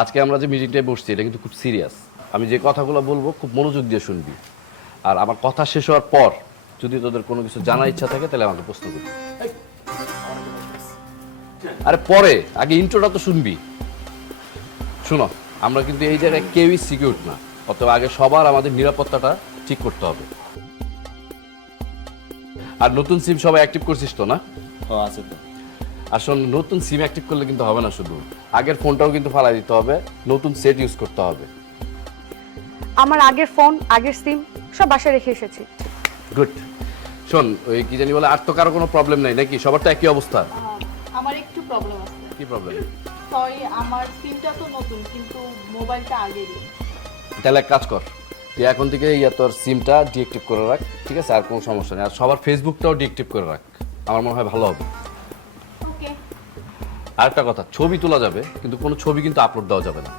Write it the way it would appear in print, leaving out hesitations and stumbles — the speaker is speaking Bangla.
আজকে আমরা যে মিটিংটায় বসছি এটা কিন্তু খুব সিরিয়াস। আমি যে কথাগুলো বলবো খুব মনোযোগ দিয়ে শুনবি। আর আমার কথা শেষ হওয়ার পর যদি তোদের কোনো কিছু জানার ইচ্ছা থাকে তাহলে আমাকে প্রশ্ন করবি। আরে পরে, আগে ইন্ট্রোটা তো শুনবি। শুনো, আমরা কিন্তু এই জায়গায় কেউই সিকিউর না, অতএব আগে সবার আমাদের নিরাপত্তাটা ঠিক করতে হবে। আর নতুন সিম সবাই অ্যাক্টিভ করছিস তো না? আছে তো। আসল নতুন সিম অ্যাক্টিভ করলে কিন্তু হবে না, শুধু আগের ফোনটাও কিন্তু ফালাই দিতে হবে, নতুন সেট ইউজ করতে হবে। আমার আগের ফোন, আগের সিম সব বাসায় রেখে এসেছি। গুড। শোন, ওই কি জানি বলে, আর তো কারো কোনো প্রবলেম নাই নাকি? সবার তো একই অবস্থা? আমার একটু প্রবলেম আছে। কি প্রবলেম? সরি, আমার সিমটা তো নতুন কিন্তু মোবাইলটা আগেরই। তাহলে এক কাজ কর, তুই এখন থেকে তোর সিমটা ডিএক্টিভ করে রাখ, ঠিক আছে? আর কোনো সমস্যা নেই। আর সবার ফেসবুকটাও ডিএক্টিভ করে রাখ, আমার মনে হয় ভালো হবে। ওকে। আরেকটা কথা, ছবি তোলা যাবে কিন্তু কোনো ছবি কিন্তু আপলোড দেওয়া যাবে না।